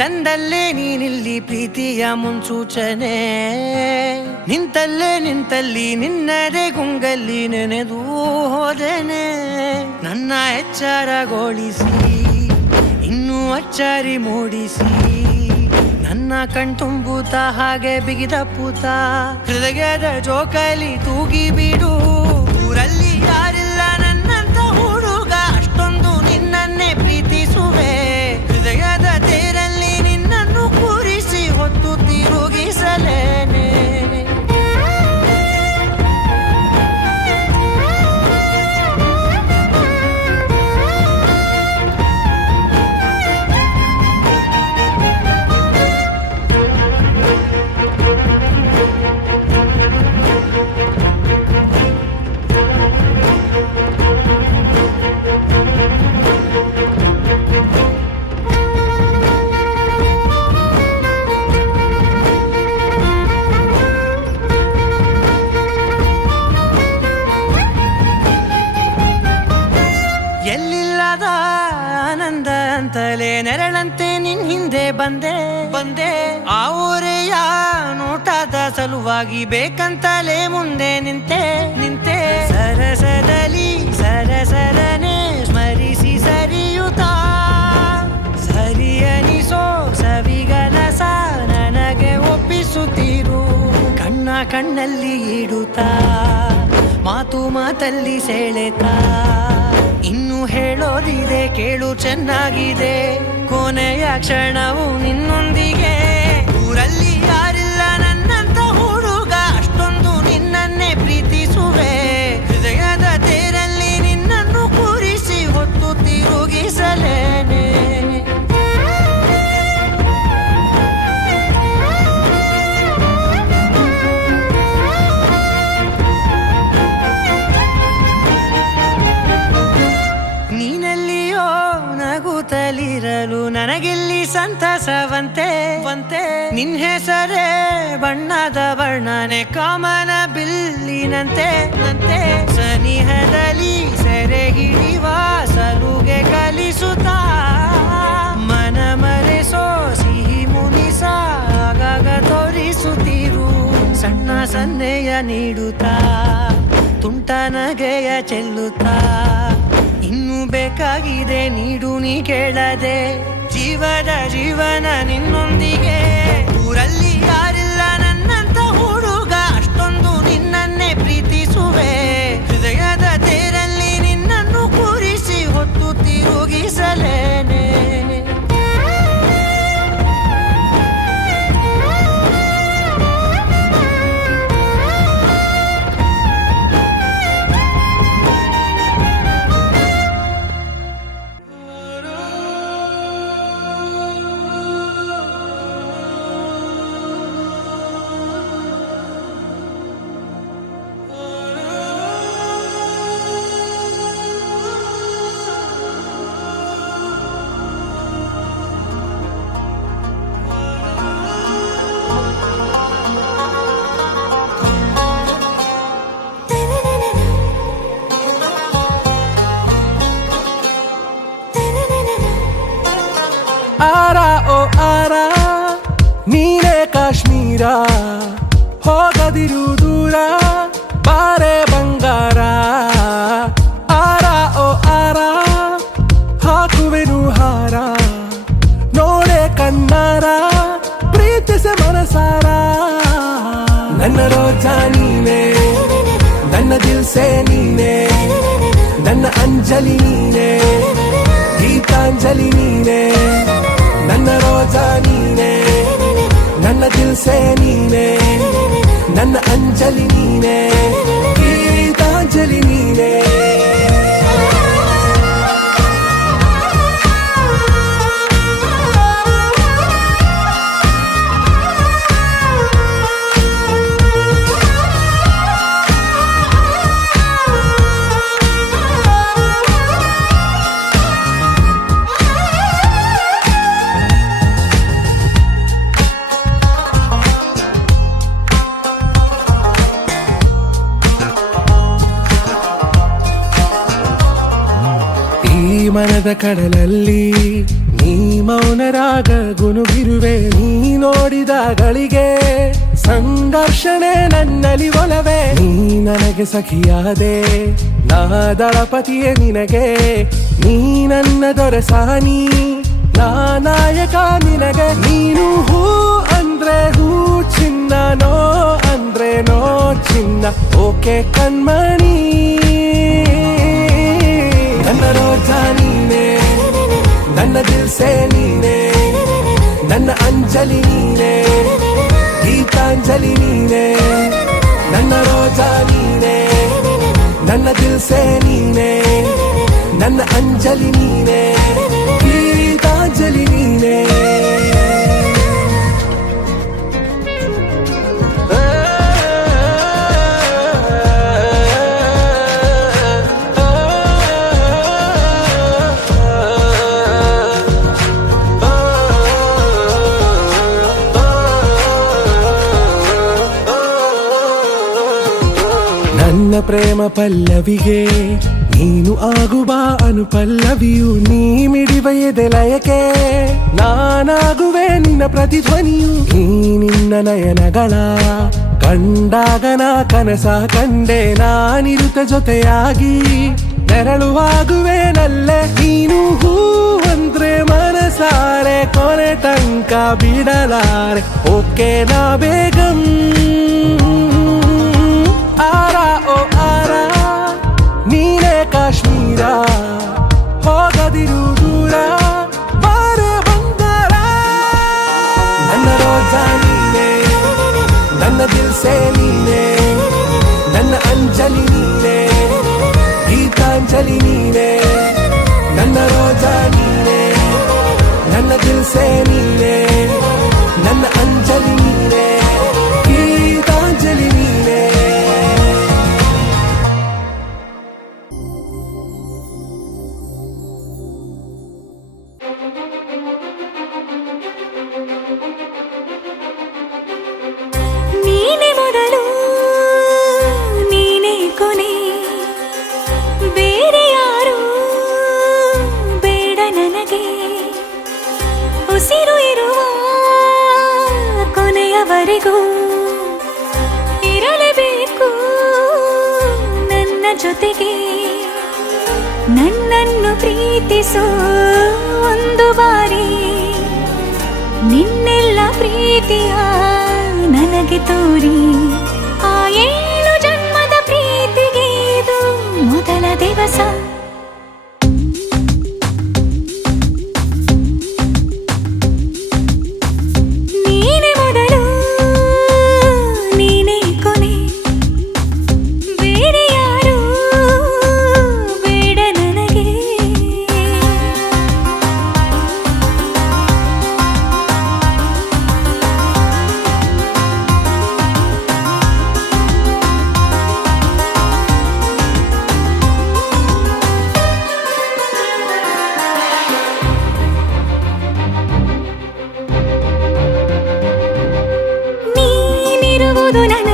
ತಂದಲ್ಲೇ ನೀನಿಲ್ಲಿ ಪ್ರೀತಿಯ ಮುನ್ಸೂಚನೆ, ನಿಂತಲ್ಲಿ ನಿನ್ನದೇ ಗುಂಗಲ್ಲಿ ನೆನೆದು ಹೋದನೆ. ನನ್ನ ಎಚ್ಚರಗೊಳಿಸಿ ಇನ್ನೂ ಅಚ್ಚರಿ ಮೂಡಿಸಿ, ನನ್ನ ಕಣ್ತುಂಬುತ್ತ ಹಾಗೆ ಬಿಗಿದಪ್ಪುತ್ತ ಹೃದಯದ ಜೋಕಾಲಿ ತೂಗಿ ಬಿಡು. ಊರಲ್ಲಿ ಯಾರಿಲ್ಲ ನನ್ನಂತ ಹುಡುಗ, ಅಷ್ಟೊಂದು ನಿನ್ನನ್ನೇ ಪ್ರೀತಿಸುವೆ. ಹೃದಯದ ತೇರಲ್ಲಿ ನಿನ್ನನ್ನು ಕೂರಿಸಿ ಹೊತ್ತು ತಿರುಗಿಸಲೇನೆ. ಎಲ್ಲಿಲ್ಲದ ಆನಂದ ಅಂತಲೇ ನೆರಳಂತೆ ನಿನ್ ಹಿಂದೆ ಬಂದೆ. ಆ ಊರೆಯ ನೋಟದ ಸಲುವಾಗಿ ಬೇಕಂತಲೇ ಮುಂದೆ ನಿಂತೆ. ಸರಸದಲ್ಲಿ ಸರಸರನೆ ಸ್ಮರಿಸಿ ಸರಿಯುತ್ತಾ, ಸರಿಯನಿಸೋ ಸವಿಗನಸ ನನಗೆ ಒಪ್ಪಿಸುತ್ತೀರು. ಕಣ್ಣಲ್ಲಿ ಇಡುತ್ತಾ, ಮಾತಲ್ಲಿ ಸೆಳೆತಾ, ಇನ್ನು ಹೇಳೋದಿದೆ ಕೇಳು ಚೆನ್ನಾಗಿದೆ. ಕೊನೆಯ ಕ್ಷಣವು ನಿನ್ನೊಂದಿಗೆ. ಊರಲ್ಲಿ ಯಾರಿಲ್ಲ ನನ್ನಂತ ಹುಡುಗ, ಅಷ್ಟೊಂದು ನಿನ್ನನ್ನೇ ಪ್ರೀತಿಸುವೆ. ಹೃದಯದ ತೇರಲ್ಲಿ ನಿನ್ನನ್ನು ಕೂರಿಸಿ ಹೊತ್ತು ತಿರುಗಿಸಲೇನೆ. ನಗುತ್ತಲಿರಲು ನನಗಿಲ್ಲಿ ಸಂತಸವಂತೆ. ನಿನ್ ಹೆಸರೇ ಬಣ್ಣದ ವರ್ಣನೆ ಕಾಮನ ಬಿಲ್ಲಿನಂತೆ. ಸನಿಹದಲ್ಲಿ ಸೆರೆ ಹಿಡಿಯುವ ಸಲುಗೆ ಕಲಿಸುತ್ತಾ, ಮನ ಮರೆಸೋ ಸಿಹಿ ಮುನಿಸ ಆಗಾಗ ತೋರಿಸುತ್ತೀರು. ಸಣ್ಣ ಸನ್ನೆಯ ನೀಡುತ್ತಾ, ತುಂಟ ನಗೆಯ ಚೆಲ್ಲುತ್ತಾ, ಇನ್ನೂ ಬೇಕಾಗಿದೆ ನೀಡು ನೀ ಕೇಳದೆ. ಜೀವನ ನಿನ್ನೊಂದಿಗೆ. ಊರಲ್ಲಿ ಯಾರಿಲ್ಲ ನನ್ನಂತ ಹುಡುಗ, ಅಷ್ಟೊಂದು ನಿನ್ನನ್ನೇ ಪ್ರೀತಿಸುವೆ. ಹೃದಯದ ತೇರಲ್ಲಿ ನಿನ್ನನ್ನು ಕೂರಿಸಿ ಹೊತ್ತು ತಿರುಗಿಸಲೇನೆ. ಆರ ನೀನೇ ಕಾಶ್ಮೀರ, ಹೋಗದಿರು ದೂರ ಬಾರೆ ಬಂಗಾರ. ಆರ ಹಾಕುವೆನು ಹಾರ, ನೋಡೆ ಕಣ್ಣಾರ ಪ್ರೀತಿಸ ಮನಸಾರ. ನನ್ನ ರೋಜಾ ನೀನೆ, ನನ್ನ ದಿಲ್ಸೆ ನೀನೆ, ನನ್ನ ಅಂಜಲಿ ನೀನೆ, ಗೀತಾಂಜಲಿ ನೀನೆ. ನನ್ನ ರೋಜಾ ನೀನೆ, ನನ್ನ ದಿಲ್ಸೆ ನೀನೆ, ನನ್ನ ಅಂಜಲಿ ನೀನೆ, ಗೀತಾಂಜಲಿ ನೀನೆ. ಮನದ ಕಡಲಲ್ಲಿ ನೀ ಮೌನ ರಾಗ ಗುನುಗಿರುವೆ. ನೀ ನೋಡಿದ ಗಳಿಗೆ ಸಂಘರ್ಷಣೆ ನನ್ನಲ್ಲಿ ಒಲವೇ. ನೀ ನನಗೆ ಸಖಿಯಾದೆ, ನಾ ದಳಪತಿಯೇ ನಿನಗೆ. ನೀ ನನ್ನ ದೊರೆಸಾನಿ, ನಾ ನಾಯಕ ನಿನಗೆ. ನೀನು ಹೂ ಅಂದ್ರೆ ಹೂ ಚಿನ್ನ, ನೋ ಅಂದ್ರೆ ನೋ ಚಿನ್ನ. ಓಕೆ ಕಣ್ಮಣಿ, ನನ್ನ ರೋಜಾ ನೀನೆ, ನನ್ನ ದಿಲ್ಸೆ ನೀನೆ, ನನ್ನ ಅಂಜಲಿ ನೀನೆ, ಗೀತಾಂಜಲಿ ನೀನೆ. ನನ್ನ ರೋಜಾ ನೀನೆ, ನನ್ನ ದಿಲ್ಸೆ ನೀನೆ, ನನ್ನ ಅಂಜಲಿ ನೀನೆ, ಗೀತಾಂಜಲಿ ನೀನೆ. ನನ್ನ ಪ್ರೇಮ ಪಲ್ಲವಿಗೆ ನೀನು ಆಗುವ ಅನುಪಲ್ಲವಿಯು. ನೀ ಮಿಡಿವ ಎದೆ ಲಯಕ್ಕೆ ನಾನಾಗುವೆ ನಿನ್ನ ಪ್ರತಿಧ್ವನಿಯು. ನೀ ನಿನ್ನ ನಯನಗಳ ಕಂಡಾಗ ನಾ ಕನಸ ಕಂಡೆ. ನಾನಿರುತ್ತ ಜೊತೆಯಾಗಿ ನೆರಳುವಾಗುವೆ ನಲ್ಲೆ. ನೀನು ಹೂ ಅಂದ್ರೆ ಮನಸಾರೆ, ಕೊನೆ ತನಕ ಬಿಡಲಾರೆ. ಓಕೆ ನಾ ಬೇಗಂ ಆರ ಓ ಆರ, ನೀನೇ ಕಾಶ್ಮೀರ, ಹೋಗದಿರು ದೂರ, ಬಾರೆ ಬಂಗಾರ. ನನ್ನ ರೋಜಾ ನೀನೆ, ನನ್ನ ದಿಲ್ಸೆ ನೀನೆ, ನನ್ನ ಅಂಜಲಿ ನೀನೆ, ಗೀತಾಂಜಲಿ ನೀನೆ. ನನ್ನ ರೋಜಾ ನೀನೆ, ನನ್ನ ದಿಲ್ಸೆ ನೀನೆ, ನನ್ನ ಅಂಜಲಿ ನೀನೆ, ಗೀತಾಂಜಲಿ ನೀನೆ. ನೀನೆ ಮೊದಲು ನೀನೆ ಕೊನೆ, ಬೇರೆ ಯಾರು ಬೇಡ ನನಗೆ. ಉಸಿರು ಇರುವ ಕೊನೆಯವರೆಗೂ ಇರಲೇಬೇಕು ನನ್ನ ಜೊತೆಗೆ. ನನ್ನನ್ನು ಪ್ರೀತಿಸೋ ಒಂದು ಬಾರಿ, ನಿನ್ನೆಲ್ಲ ಪ್ರೀತಿಯ ನನಗೆ ತೋರಿ. ಆ 7 ಜನ್ಮದ ಪ್ರೀತಿಗೆ ಇದು ಮೊದಲ ದಿವಸ. ನೀನೆ ಮೊದಲು ನೀನೆ ಕೊನೆ, ಬೇರೆ ಯಾರು ಬೇಡ ನನಗೆ. ನೀನಿರುವುದು ನನ್ನ